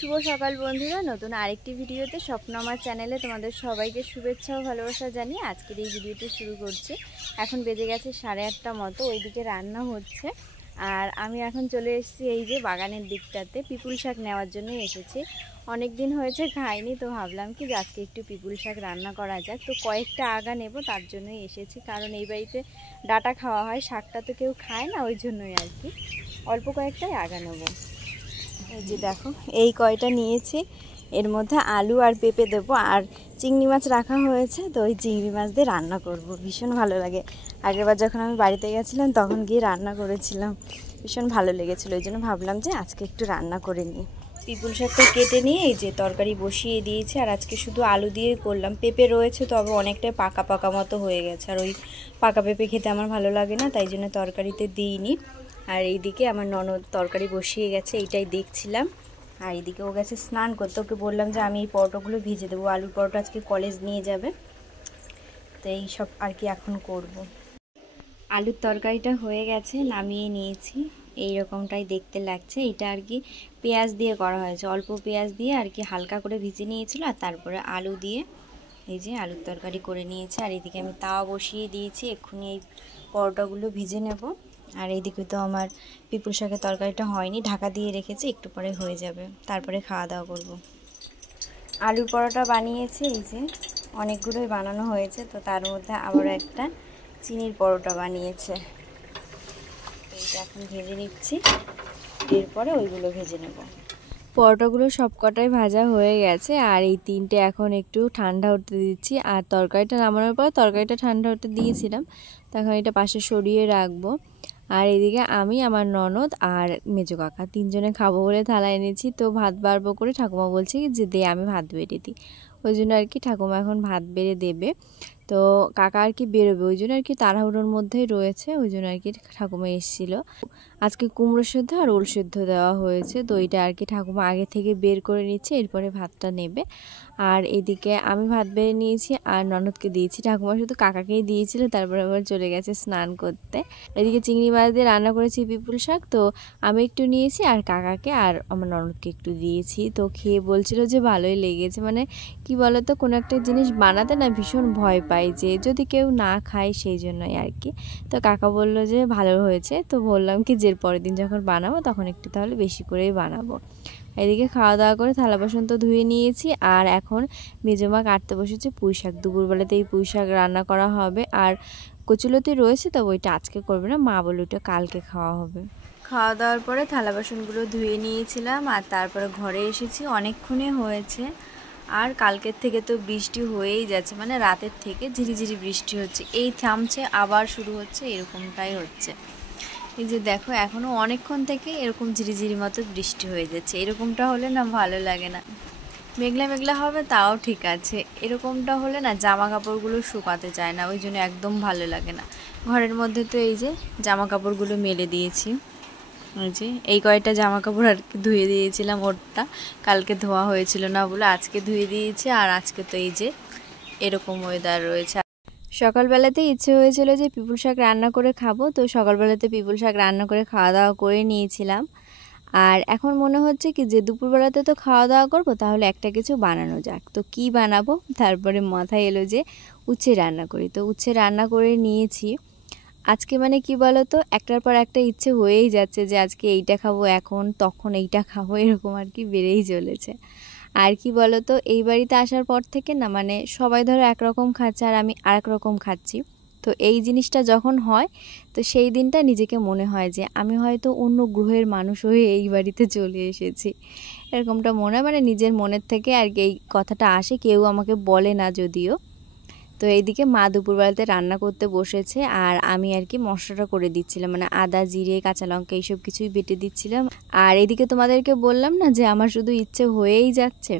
শুভ সকাল বন্ধুরা, নতুন আরেকটি ভিডিওতে স্বপ্ন আমার চ্যানেলে তোমাদের সবাইকে শুভেচ্ছা ও ভালোবাসা জানিয়ে আজকের এই ভিডিওটি শুরু করছি। এখন বেজে গেছে 8:30 মতো, ওইদিকে রান্না হচ্ছে। আর আমি এখন চলে এসেছি এই যে বাগানের দিকটাতে, পিপুল শাক নেওয়ার জন্যই এসেছি। অনেক দিন হয়েছে খাইনি, তো ভাবলাম কি যে আজকে একটু পিপুল শাক রান্না করা যাক। তো কয়েকটা আগা নেব, তার জন্যই এসেছি, কারণ এই বাড়িতে ডাঁটা খাওয়া হয়, শাকটা তো কেউ খায় না, ওই জন্যই আর কি অল্প কয়েকটাই আগা নেব। এই যে দেখো, এই কয়টা নিয়েছি, এর মধ্যে আলু আর পেঁপে দেবো, আর চিংড়ি মাছ রাখা হয়েছে, তো ওই চিংড়ি মাছ দিয়ে রান্না করব। ভীষণ ভালো লাগে। আগেরবার যখন আমি বাড়িতে গেছিলাম তখন গিয়ে রান্না করেছিলাম, ভীষণ ভালো লেগেছিলো। ওই জন্য ভাবলাম যে আজকে একটু রান্না করে নিই। পিপুল শাকটা কেটে নিয়ে এই যে তরকারি বসিয়ে দিয়েছি, আর আজকে শুধু আলু দিয়ে করলাম। পেঁপে রয়েছে, তবে অনেকটাই পাকা পাকা মতো হয়ে গেছে, আর ওই পাকা পেঁপে খেতে আমার ভালো লাগে না, তাই জন্য তরকারিতে দিইনি। আর এইদিকে আমার ননদ তরকারি বসিয়ে গেছে, এইটাই দেখছিলাম। আর এইদিকে ও গেছে স্নান করতে, ওকে বললাম যে আমি এই পরোটাগুলো ভেজে দেবো। আলুর পরোটা আজকে কলেজ নিয়ে যাবে, তো এই সব আর কি এখন করব। আলুর তরকারিটা হয়ে গেছে, নামিয়ে নিয়েছি। এই রকমটাই দেখতে লাগছে। এটা আর কি পেঁয়াজ দিয়ে করা হয়েছে, অল্প পেঁয়াজ দিয়ে আর কি হালকা করে ভিজে নিয়েছিল, আর তারপরে আলু দিয়ে এই যে আলুর তরকারি করে নিয়েছে। আর এদিকে আমি তাওয়া বসিয়ে দিয়েছি, এক্ষুনি এই পরোটাগুলো ভিজে নেব। আর এইদিকে তো আমার পিপুল শাকের তরকারিটা হয়নি, ঢাকা দিয়ে রেখেছি, একটু পরে হয়ে যাবে, তারপরে খাওয়া দাওয়া করব। আলুর পরোটা বানিয়েছি, এই যে অনেকগুলোই বানানো হয়েছে, তো তার মধ্যে আবারও একটা চিনির পরোটা বানিয়েছে। এইটা এখন ভেজে নিচ্ছি, এরপরে ওইগুলো ভেজে নেব। পরোটাগুলো সবকটাই ভাজা হয়ে গেছে, আর এই তিনটে এখন একটু ঠান্ডা হতে দিচ্ছি। আর তরকারিটা নামানোর পর তরকারিটা ঠান্ডা হতে দিয়েছিলাম, তখন এটা পাশে সরিয়ে রাখবো। আর এদিকে আমি, আমার ননদ আর মেজো কাকা তিনজনে খাবো বলে থালা এনেছি। তো ভাত বাড়বো করে ঠাকুমা বলছে যে দে আমি ভাত বেড়ে দিই, ওই জন্য আর কি ঠাকুমা এখন ভাত বেড়ে দেবে। তো কাকা আর কি বেরোবে, ওই জন্য আর কি তাড়াহুড়োর মধ্যেই রয়েছে, ওই জন্য আর কি ঠাকুমা এসেছিলো। আজকে কুমড়ো সেদ্ধ আর ওল সেদ্ধ দেওয়া হয়েছে, তো এইটা আর কি ঠাকুমা আগে থেকে বের করে নিচ্ছে, এরপরে ভাতটা নেবে। আর এদিকে আমি ভাত বেড়ে নিয়েছি আর ননদকে দিয়েছি, ঠাকুমা শুধু কাকাকেই দিয়েছিল, তারপরে আবার চলে গেছে স্নান করতে। এদিকে চিংড়ি মাছ দিয়ে রান্না করেছি পিপুল শাক, তো আমি একটু নিয়েছি আর কাকাকে আর আমার ননদকে একটু দিয়েছি। তো খেয়ে বলছিল যে ভালোই লেগেছে। মানে কি বলতো, কোনো একটা জিনিস বানাতে না ভীষণ ভয় পাই যে যদি কেউ না খায়, সেই জন্যই আর কি। তো কাকা বললো যে ভালো হয়েছে, তো বললাম কি যে পরের দিন যখন বানাবো তখন একটু তাহলে বেশি করেই বানাবো। এদিকে খাওয়া দাওয়া করে থালা বাসন তো ধুয়ে নিয়েছি, আর এখন মেজমা কাটতে বসেছে পুঁই শাক। দুপুরবেলাতে এই পুঁই শাক রান্না করা হবে, আর কচুলতি রয়েছে, তো ওইটা আজকে করবে না, মা বলে ওইটা কালকে খাওয়া হবে। খাওয়া দাওয়ার পরে থালা বাসনগুলো ধুয়ে নিয়েছিলাম, আর তারপরে ঘরে এসেছি, অনেকক্ষণে হয়েছে। আর কালকের থেকে তো বৃষ্টি হয়েই যাচ্ছে, মানে রাতের থেকে ঝিরিঝিরি বৃষ্টি হচ্ছে, এই থামছে আবার শুরু হচ্ছে, এরকমটাই হচ্ছে। এই যে দেখো, এখনও অনেকক্ষণ থেকে এরকম ঝিরিঝিরি মতো বৃষ্টি হয়ে যাচ্ছে। এরকমটা হলে না ভালো লাগে না, মেঘলা মেঘলা হবে তাও ঠিক আছে, এরকমটা হলে না জামা কাপড়গুলো শুকাতে চায় না, ওই জন্য একদম ভালো লাগে না। ঘরের মধ্যে তো এই যে জামা কাপড়গুলো মেলে দিয়েছি, ওই যে এই কয়টা জামা কাপড় আর কি ধুয়ে দিয়েছিলাম, ওরটা কালকে ধোয়া হয়েছিল না বলে আজকে ধুয়ে দিয়েছি। আর আজকে তো এই যে এরকম ওয়েদার রয়েছে। সকালবেলাতে ইচ্ছে হয়েছিল যে পিপুল শাক রান্না করে খাবো, তো সকালবেলাতে পিপুল শাক রান্না করে খাওয়া দাওয়া করে নিয়েছিলাম। আর এখন মনে হচ্ছে কি যে দুপুরবেলাতে তো খাওয়া দাওয়া করবো, তাহলে একটা কিছু বানানো যাক। তো কি বানাবো, তারপরে মাথায় এলো যে উচ্ছে রান্না করি, তো উচ্ছে রান্না করে নিয়েছি। আজকে মানে কি বলো তো, একটার পর একটা ইচ্ছে হয়েই যাচ্ছে যে আজকে এইটা খাবো, এখন তখন এইটা খাবো, এরকম আর কি বেড়েই চলেছে। আর কি বলো তো, এই বাড়িতে আসার পর থেকে না, মানে সবাই ধরো একরকম খাচ্ছে আর আমি আরেক রকম খাচ্ছি। তো এই জিনিসটা যখন হয়, তো সেই দিনটা নিজেকে মনে হয় যে আমি হয়তো অন্য গ্রহের মানুষ হয়ে এই বাড়িতে চলে এসেছি, এরকমটা মনে হয়। মানে নিজের মনের থেকে আর কি এই কথাটা আসে, কেউ আমাকে বলে না যদিও। তো এইদিকে মা দুপুরবেলাতে রান্না করতে বসেছে, আর আমি আর কি মশলাটা করে দিচ্ছিলাম, মানে আদা জিরে কাঁচা লঙ্কা এইসব কিছুই বেটে দিচ্ছিলাম। আর এদিকে তোমাদেরকে বললাম না যে আমার শুধু ইচ্ছে হয়েই যাচ্ছে,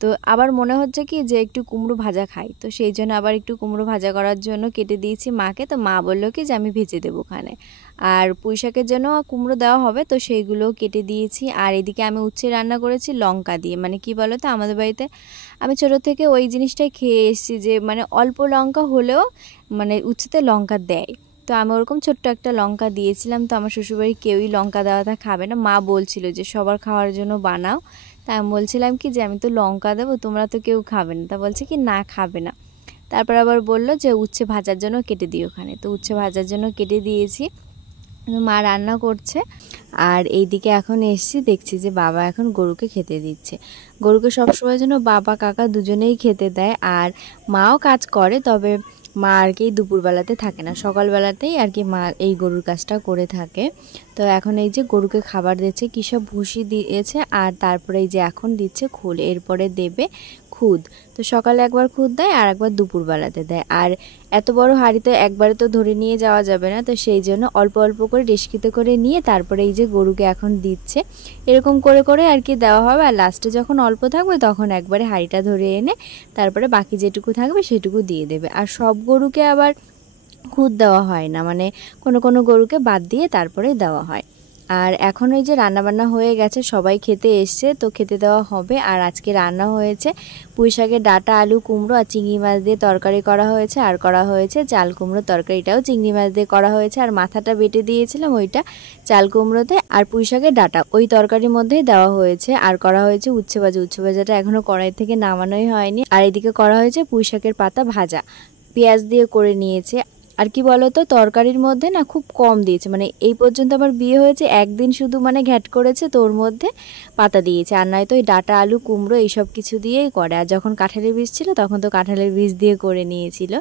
তো আবার মনে হচ্ছে কি যে একটু কুমড়ো ভাজা খাই, তো সেই জন্য আবার একটু কুমড়ো ভাজা করার জন্য কেটে দিয়েছি মাকে। তো মা বললো কি যে আমি ভেজে দেবো ওখানে, আর পুঁই শাকের জন্য কুমড়ো দেওয়া হবে, তো সেইগুলো কেটে দিয়েছি। আর এদিকে আমি উচ্ছে রান্না করেছি লঙ্কা দিয়ে। মানে কি বলো তো, আমাদের বাড়িতে আমি ছোটো থেকে ওই জিনিসটাই খেয়ে এসেছি যে মানে অল্প লঙ্কা হলেও মানে উচ্ছেতে লঙ্কা দেয়, তো আমি ওরকম ছোট্ট একটা লঙ্কা দিয়েছিলাম। তো আমার শ্বশুরবাড়ির কেউই লঙ্কা দেওয়াটা খাবে না। মা বলছিল যে সবার খাওয়ার জন্য বানাও। তা আমি বলছিলাম কি যে আমি তো লঙ্কা দেবো, তোমরা তো কেউ খাবে না। তা বলছে কি না খাবে না। তারপর আবার বলল যে উচ্ছে ভাজার জন্য কেটে দিই ওখানে। তো উচ্ছে ভাজার জন্য কেটে দিয়েছি, মা রান্না করছে। আর এইদিকে এখন এসছি, দেখছি যে বাবা এখন গরুকে খেতে দিচ্ছে। গরুকে সবসময় যেন বাবা কাকা দুজনেই খেতে দেয়। আর মাও কাজ করে, তবে মা আর কি দুপুরবেলাতে থাকে না, সকালবেলাতেই আর কি মা এই গরুর কাজটা করে থাকে। তো এখন এই যে গরুকে খাবার দিচ্ছে, কী সব ভুসি দিয়েছে, আর তারপরে এই যে এখন দিচ্ছে খোল, এরপরে দেবে খুদ। তো সকালে একবার খুদ দেয় আর একবার দুপুরবেলাতে দেয়। আর এত বড় হাঁড়িতে একবারে তো ধরে নিয়ে যাওয়া যাবে না, তো সেই জন্য অল্প অল্প করে ডেস্কিতে করে নিয়ে তারপরে এই যে গরুকে এখন দিচ্ছে। এরকম করে করে আর কি দেওয়া হবে। আর লাস্টে যখন অল্প থাকবে তখন একবারে হাঁড়িটা ধরে এনে তারপরে বাকি যেটুকু থাকবে সেটুকু দিয়ে দেবে। আর সব গরুকে আবার খুদ দেওয়া হয় না, মানে কোনো কোনো গরুকে বাদ দিয়ে তারপরে দেওয়া হয়। আর এখন ওই যে রান্নাবান্না হয়ে গেছে, সবাই খেতে এসছে, তো খেতে দেওয়া হবে। আর আজকে রান্না হয়েছে পুঁই শাকের ডাঁটা, আলু, কুমড়ো আর চিংড়ি মাছ দিয়ে তরকারি করা হয়েছে। আর করা হয়েছে চাল কুমড়ো তরকারিটাও চিংড়ি মাছ দিয়ে করা হয়েছে। আর মাথাটা বেটে দিয়েছিলাম, ওইটা চাল কুমড়োতে আর পুঁই শাকের ডাঁটা ওই তরকারির মধ্যেই দেওয়া হয়েছে। আর করা হয়েছে উচ্ছে ভাজা, উচ্ছে ভাজাটা এখনও কড়াই থেকে নামানোই হয়নি। আর এদিকে করা হয়েছে পুঁই শাকের পাতা ভাজা, পেঁয়াজ দিয়ে করে নিয়েছে। আর কি বলতো, তরকারির মধ্যে না খুব কম দিয়েছে, মানে এই পর্যন্ত আমার বিয়ে হয়েছে একদিন শুধু মানে ঘ্যাট করেছে, তো ওর মধ্যে পাতা দিয়েছে। আর নয়তো ওই ডাঁটা, আলু, কুমড়ো এইসব কিছু দিয়েই করে। আর যখন কাঁঠালের বীজ ছিল তখন তো কাঁঠালের বীজ দিয়ে করে নিয়েছিল।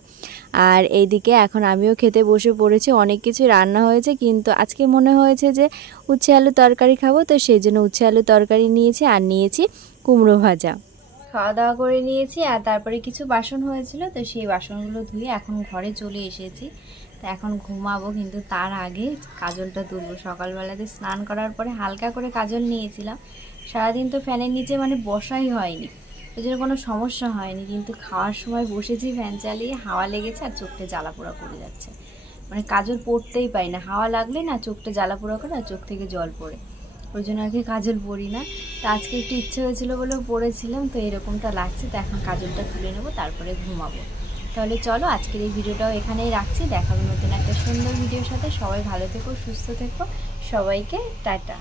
আর এইদিকে এখন আমিও খেতে বসে পড়েছি। অনেক কিছু রান্না হয়েছে, কিন্তু আজকে মনে হয়েছে যে উচ্ছে আলু তরকারি খাবো, তো সেই জন্য উচ্ছে আলু তরকারি নিয়েছি আর নিয়েছি কুমড়ো ভাজা। খাওয়া দাওয়া করে নিয়েছি। আর তারপরে কিছু বাসন হয়েছিল, তো সেই বাসনগুলো ধুয়ে এখন ঘরে চলে এসেছি। তো এখন ঘুমাবো, কিন্তু তার আগে কাজলটা তুলবো। সকালবেলাতে স্নান করার পরে হালকা করে কাজল নিয়েছিলাম। সারাদিন তো ফ্যানের নিচে মানে বসাই হয়নি, ওই জন্য কোনো সমস্যা হয়নি। কিন্তু খাওয়ার সময় বসেছি ফ্যান চালিয়ে, হাওয়া লেগেছে আর চোখটা জ্বালাপোড়া করে যাচ্ছে। মানে কাজল পড়তেই পারি না, হাওয়া লাগলে না চোখটা জ্বালাপোড়া করে আর চোখ থেকে জল পড়ে, ওই জন্য আর কি কাজল পরি না। তো আজকে একটু ইচ্ছে হয়েছিল বলে পরেছিলাম, তো এরকমটা লাগছে। তো এখন কাজলটা তুলে নেবো, তারপরে ঘুমাবো। তাহলে চলো আজকের এই ভিডিওটাও এখানেই রাখছি। দেখাবো নতুন একটা সুন্দর ভিডিওর সাথে। সবাই ভালো থেকো, সুস্থ থেকো, সবাইকে টাটা।